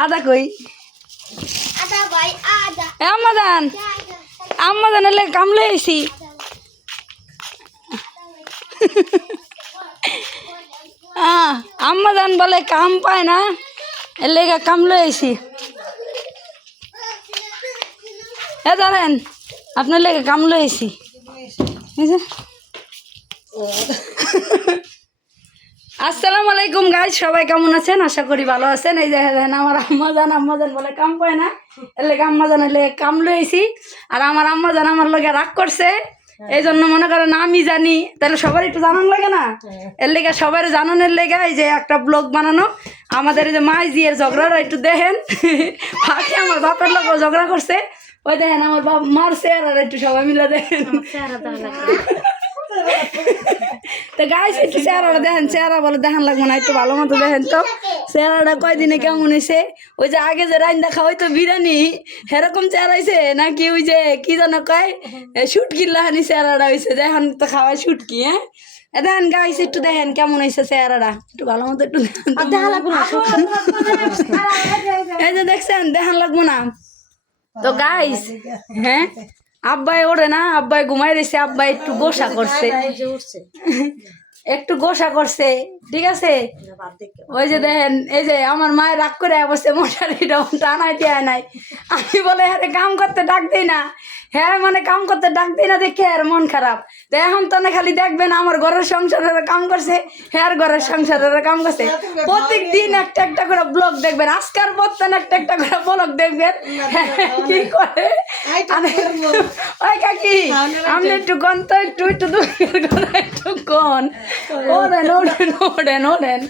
আদা কই আম্মাজান আম্মাজান এলে কামলে আইছি আম্মাজান বলে কাম পায় না এর লেগে কামলে আইছি জানেন আপনার লেগে কামলে আইছি আসসালামু আলাইকুম গাইস, সবাই কেমন আছেন? আশা করি ভালো আছেন। এই যে আমার আম্মাজান বলে কাম পায় না, এর লেগে আম্মাজান এলে কাম লইছি। আর আমার আম্মাজান আমার লগে রাগ করছে, এই জন্য মনে করেন আমি জানি তাহলে সবার একটু জানান লাগে না, এর লেগে সবার জানানোর লেগে এই যে একটা ব্লগ বানানো। আমাদের এই যে মাই জিয়ের ঝগড়াটা একটু দেখেন, ফাঁকি আমার বাপের লোক ঝগড়া করছে, ওই দেখেন আমার বাপ মারছে আর একটু সবাই মিলে দেখেন। তো গাইস একটু চেহারাটা দেখেন, চেহারা বলে দেখান লাগবো না, একটু ভালো মতো দেখেন তো চেহারাটা কয়দিনে কেমন হয়েছে। ওই যে আগে যে রাইন দেখা হয়তো বিরিয়ানি সেরকম চেহারা হয়েছে নাকি ওই যে কি যেন কয় শুটকির লাহানি চেহারাটা হয়েছে, দেখেন তো খাওয়াই শুটকি। হ্যাঁ দেখেন গাইস একটু দেখেন কেমন হয়েছে চেহারাটা, একটু ভালো মতো একটু দেখা লাগবো না। এই যে দেখছেন দেখান লাগবো না তো গাইস। হ্যাঁ আব্বাই ওঠে না, আব্বাই ঘুমাই রয়েছে, আব্বাই একটু গোসা করছে, একটু গোসা করছে, ঠিক আছে। ওই যে দেখেন এই যে আমার মায়ের রাগ করে বসে মশারিটা টানাই দেয় নাই, আমি বলে হ্যাঁ কাম করতে ডাক দিই না, হ্যাঁ মানে কাম করতে ডাক দিই না দেখে আর মন খারাপ। তো এখন তো না খালি দেখবেন আমার ঘরের সংসারের কাম করছে, হ্যাঁ ঘরের সংসারের কাম করছে। প্রত্যেক দিন একটা একটা করে ব্লগ দেখবেন, আজকাল প্রত্যেক একটা একটা করে ব্লগ দেখবেন কি করে। ওই কাকি আপনি একটু গন তো একটু একটু দুঃখের কথা একটু গন, ওরেন ওরেন ওরেন ওরেন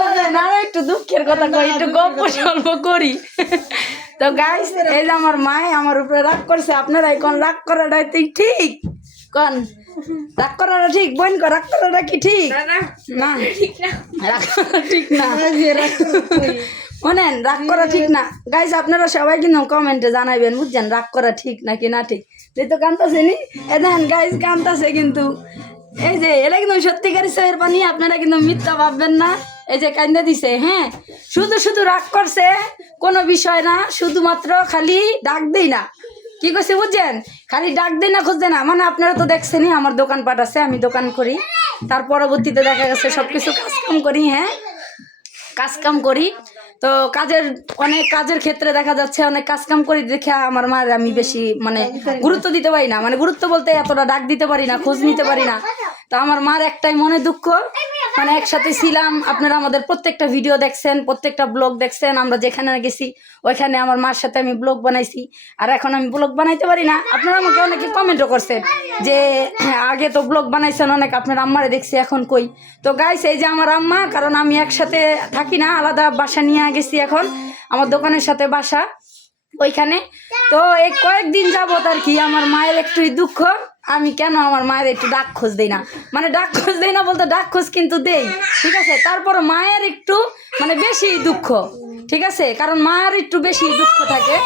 ওরেন আর একটু দুঃখের কথা কই, একটু গল্প সল্প করি। তো গাইস এই যে আমার মায় আমার উপরে রাগ করছে, আপনারা এখন রাগ করাটাই ঠিক কন, রাগ করাটা ঠিক বোন, রাগ করাটা কি ঠিক না? রাগ করা ঠিক না, শোনেন রাগ করা ঠিক না গাইস। আপনারা সবাই কিন্তু কমেন্টে জানাইবেন বুঝছেন, রাগ করা ঠিক নাকি না ঠিক। তুই তো কান্তাছে নি, এ দেখেন গাইস কান্তাছে কিন্তু এই যে এটা কিন্তু সত্যিকারের চোখের পানি, আপনারা কিন্তু মিথ্যা ভাববেন না। এই যে কান্দা দিছে, হ্যাঁ শুধু শুধু রাগ করছে, কোনো বিষয় না, শুধুমাত্র খালি ডাক দেই না, কি করছে বুঝছেন, খালি ডাক দেই না খুঁজছে না। মানে আপনারা তো দেখছেনই আমার দোকানপাট আছে, আমি দোকান করি, তার পরবর্তীতে দেখা গেছে সব কিছু কাজকাম করি, হ্যাঁ কাজকাম করি। তো অনেক কাজের ক্ষেত্রে দেখা যাচ্ছে অনেক কাজকাম করি দেখে আমার মার আমি বেশি মানে গুরুত্ব দিতে পারি না, মানে গুরুত্ব বলতে এতটা ডাক দিতে পারি না, খোঁজ নিতে পারি না। তো আমার মার একটাই মনে দুঃখ, মানে একসাথে ছিলাম, আপনারা আমাদের প্রত্যেকটা ভিডিও দেখছেন, প্রত্যেকটা ব্লগ দেখছেন, আমরা যেখানে গেছি ওইখানে আমার মার সাথে আমি ব্লগ বানাইছি। আর এখন আমি ব্লগ বানাইতে পারি না। আপনারা আমাকে অনেকে কমেন্টও করছেন যে আগে তো ব্লগ বানাইছেন অনেক, আপনার আম্মারে দেখছি এখন কই। তো গাইস এই যে আমার আম্মা, কারণ আমি একসাথে থাকি না, আলাদা বাসা নিয়ে গেছি, এখন আমার দোকানের সাথে বাসা ওইখানে। তো এই কয়েকদিন যাবত আর কি আমার মায়ের একটু দুঃখ, আমি কেন আমার মায়ের একটু ডাক খোঁজ দিই না, মানে ডাক খোঁজ দিই না বলতে ডাক খোঁজ কিন্তু দেই, ঠিক আছে। তারপর মায়ের একটু মানে বেশি দুঃখ, ঠিক আছে, কারণ মার একটু বেশি দুঃখ থাকে,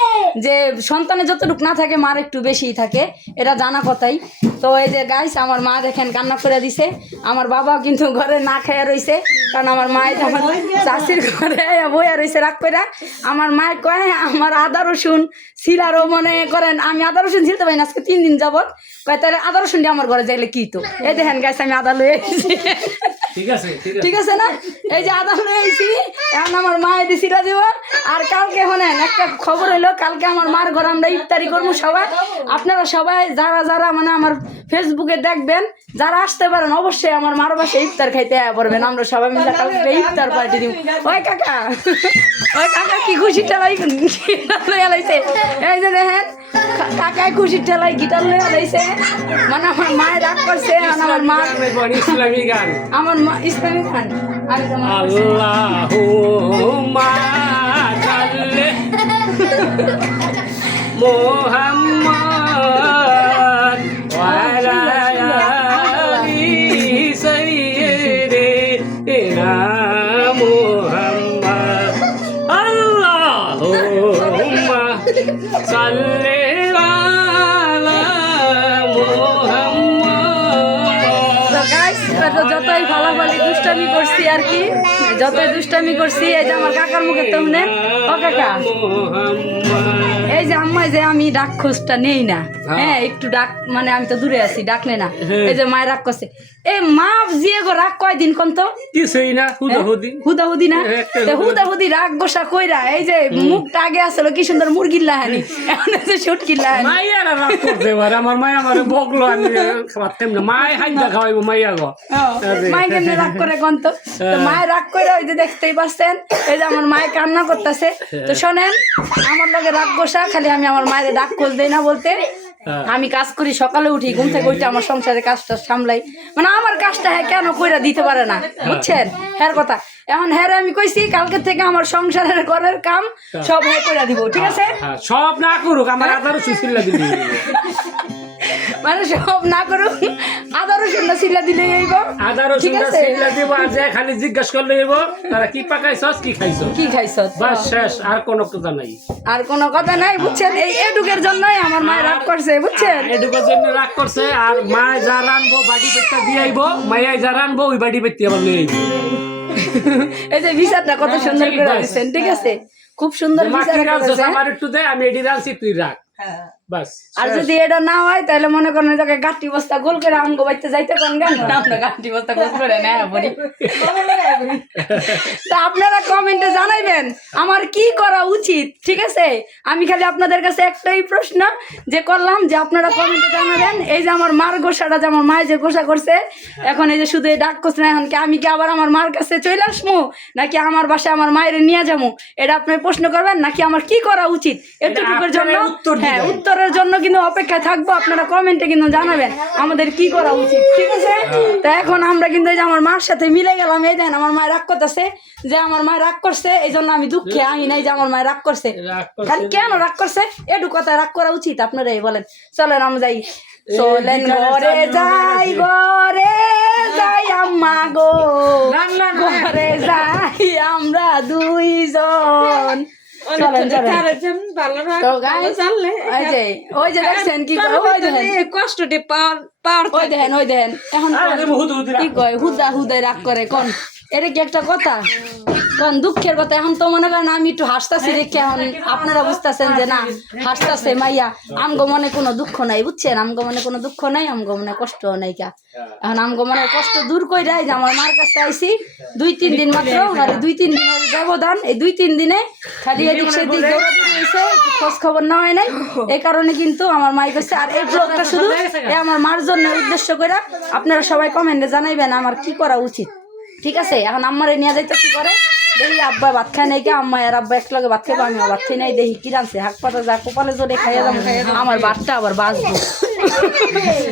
যে সন্তানের যতটুকু না থাকে মার একটু বেশিই থাকে, এটা জানা কথাই। তো এই যে গাইস আমার মা দেখেন কান্না করে দিছে, আমার বাবাও কিন্তু ঘরে না খেয়ে রয়েছে, কারণ আমার মায়ের আমার চাষির ঘরে বইয়া রয়েছে রাগ করে। আমার মায় কয় আমার আদা রসুন ছিলারও মনে করেন, আমি আদা রসুন ছিলতে পারি না আজকে 3 দিন যাবত, কয় তাহলে আদা রসুন দিয়ে আমার ঘরে যাইলে কি তো। এই দেখেন গাইস আমি আদা লয়ে এসেছি, ঠিক আছে না, এই যে আদা লয়ে এসেছি, এখন আমার মা এটি ছিলা দিব। আর কালকে শোনেন একটা খবর হইলো, কালকে আমার মার ঘরে আমরা ইফতারি করবো সবাই। আপনারা সবাই যারা যারা মানে আমার ফেসবুকে দেখবেন, যারা আসতে পারেন অবশ্যই আমার মার বাসায় ইফতার খাইতে পড়বেন, আমরা সবাই মিলে কালকে ইফতার পার্টি দিব। ওই কাকা কি খুশি ঠেলাই লইয়া লাইছে, এই যে দেখেন কাকায় খুশির ঠেলাই গিটার লইয়া লাইছে, মানে আমার মায়ের রাগ করছে। আমার মা ইসলামী গান, আমার মা ইসলামী গান আল্লাহুম্মা সাল্লি মুহাম্মাদ ওয়া আলা আলি সাইয়্যিদিনা মুহাম্মাদ আল্লাহুম্মা সাল্লি আলা মুহাম্মাদ। রাস্তায় তো যতই ফালাফালি দুষ্টামি করছি আর কি, যতই দুষ্টামি করছি, এই যে আমার কাকার মুখে তেমনে ও কাকা, এই যে আম্মা যে আমি ডাক খোঁজটা নেই না, হ্যাঁ একটু ডাক মানে আমি তো দূরে আছি, ডাক নেই না, এই যে মায়ের রাগ করছে। এই মা জিয়ে গো রাগ কয়দিন কোন তো কিছুই না, হুদাহুদি হুদাহুদি না, হুদাহুদি রাগ গোসা কইরা এই যে মুখটা আগে আসলো কি সুন্দর মুরগির লাহানি, এখন যে শুটকির লাহানি। মাইয়ারা রাগ করতে পারে, আমার মাই আমার বকলো, আমি পারতাম না। মাই হাইদা খাওয়াইবো মাইয়া গো, মাই কেমনে রাগ করে কোন তো, মায়ের রাগ করে ওই যে দেখতেই পাচ্ছেন, এই যে আমার মায়ে কান্না করতেছে। তো শোনেন, আমার লগে রাগ গোসা খালি আমি আমার মায়ের ডাক খোঁজ দেই না বলতে, আমি কাজ করি, সকালে উঠি, ঘুম থেকে উঠে আমার সংসারের কাজটা সামলাই, মানে আমার কাজটা হ্যাঁ কেন কইরা দিতে পারে না, বুঝছেন হ্যার কথা। এখন হ্যাঁ আমি কইছি কালকে থেকে আমার সংসারের ঘরের কাম সব হ্যাঁ কইরা দিব, ঠিক আছে? সব না করুক, আমার আদারও সুশীলা দিদি, মানে সব না করুক, আদা রসুন সিলা দিলে এইব, আদা রসুন সিলা দিব, আর যে খালি জিজ্ঞাসা করলে এইব তারা কি পাকাইছস কি খাইছস, কি খাইছস, বাস শেষ, আর কোনো কথা নাই, আর কোনো কথা নাই, বুঝছেন? এই এডুকের জন্যই আমার মায়ের রাগ করছে, বুঝছেন? এডুকের জন্য রাগ করছে। আর মায় যা রানবো বাড়ি পেটটা দিয়ে আইব, মাইয়াই যা রানবো ওই বাড়ি পেটতে আবার নিয়ে আইব। এই যে বিচারটা কত সুন্দর করে দিচ্ছেন, ঠিক আছে? খুব সুন্দর বিচার করেছে। আমার একটু দে, আমি এডি রানছি, তুই রাখ, বাস। আর যদি এটা না হয় তাহলে মনে করেন যাকে গাঁটি বস্তা গোল করে আমগো বাইতে যাইতে কোন গান আমরা গাঁটি বস্তা গোল করে না বলি। তা আপনারা কমেন্টে জানাইবেন আমার কি করা উচিত, ঠিক আছে? আমি খালি আপনাদের কাছে একটাই প্রশ্ন যে করলাম যে আপনারা কমেন্টে জানাবেন, এই যে আমার মার গোসাটা যে আমার মায়ে যে গোসা করছে, এখন এই যে শুধু এই ডাক করছে না, এখন কি আমি কি আবার আমার মার কাছে চলে আসবো নাকি আমার বাসায় আমার মায়ের নিয়ে যাবো, এটা আপনি প্রশ্ন করবেন, নাকি আমার কি করা উচিত এতটুকুর জন্য হ্যাঁ উত্তরের জন্য কিন্তু অপেক্ষায় থাকবো। আপনারা কমেন্টে কিন্তু জানাবেন আমাদের কি করা উচিত, ঠিক আছে? তো এখন আমরা কিন্তু এই যে আমার মার সাথে মিলে গেলাম, এই দেন আমার মায়ের রাগ করতেছে, যে আমার মায়ের রাগ করছে এই জন্য আমি দুঃখে আহি নাই যে আমার মায়ের রাগ করছে, খালি কেন রাগ করছে এটু কথা রাগ করা উচিত আপনারাই বলেন। চলেন আমরা যাই, চলেন ঘরে যাই, ঘরে যাই আম্মা গো, ঘরে যাই আমরা দুইজন। চলেন চলেন। তো guys, ওই যে দেখছেন কি করে, ওই দেখেন কষ্টটি পার ওই দেখেন ওই দেখেন এখন কি কয় হুদা হুদাই রাগ করে কোন, এটা কি একটা কথা কোন? দুঃখের কথা। এখন তো মনে করেন আমি একটু হাসতাছি দেখে এখন আপনারা বুঝতেছেন যে না হাসতাছে মাইয়া, আমগো মনে কোনো দুঃখ নাই, বুঝছেন? আমগো মনে কোনো দুঃখ নাই, আমগো মনে কষ্ট নাই কা। এখন আমগো মনে কষ্ট দূর করে যে আমার মার কাছে আইসি 2-3 দিন মাত্র, আর 2-3 দিনের ব্যবধান, এই 2-3 দিনে খালি এদিক সেদিক দৌড়াদৌড়ি হয়েছে, খোঁজ খবর না হয় নাই, এই কারণে কিন্তু আমার মাই করছে। আর এই ব্লগটা শুধু আমার মার জন্য উদ্দেশ্য করে আপনারা সবাই কমেন্টে জানাইবেন আমার কি করা উচিত, ঠিক আছে? এখন আম্মারে নিয়ে যাইতে কি করে দেখি, আব্বা ভাত খায় নাই কে, আম্মা আর আব্বা একলগে ভাত খাইবো, আমি ভাত খাই নাই, দেখি কি রানছে, হাক পাতা যা কপালে জোরে খাইয়া যাবো, আমার ভাতটা আবার বাঁচবো,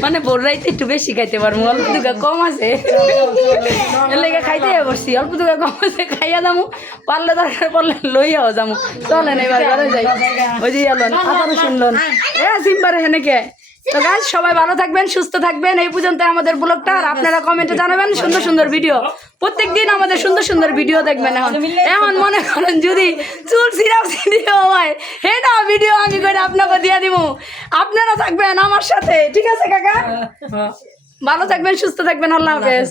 মানে বোররাইতে একটু বেশি খাইতে পারবো, অল্প দুগা কম আছে এর লেগে খাইতে পারছি, অল্প দুগা কম আছে খাইয়া যাবো, পারলে দরকার পড়লে লইয়াও যাবো। চলেন এবার ঘরে যাই, ওই যে এলেন আবারও শুনলেন সিম্বারে হেনেকে। তো গাইস সবাই ভালো থাকবেন, সুস্থ থাকবেন, এই পর্যন্ত আমাদের ব্লগটা। আর আপনারা কমেন্টে জানাবেন সুন্দর সুন্দর ভিডিও, প্রত্যেকদিন আমাদের সুন্দর সুন্দর ভিডিও দেখবেন। এখন মনে করেন যদি চুল সিরাপ সিরিও হয় হে না ভিডিও আমি করে আপনাকে দিয়ে দিব, আপনারা থাকবেন আমার সাথে, ঠিক আছে কাকা? ভালো থাকবেন, সুস্থ থাকবেন, আল্লাহ হাফেজ।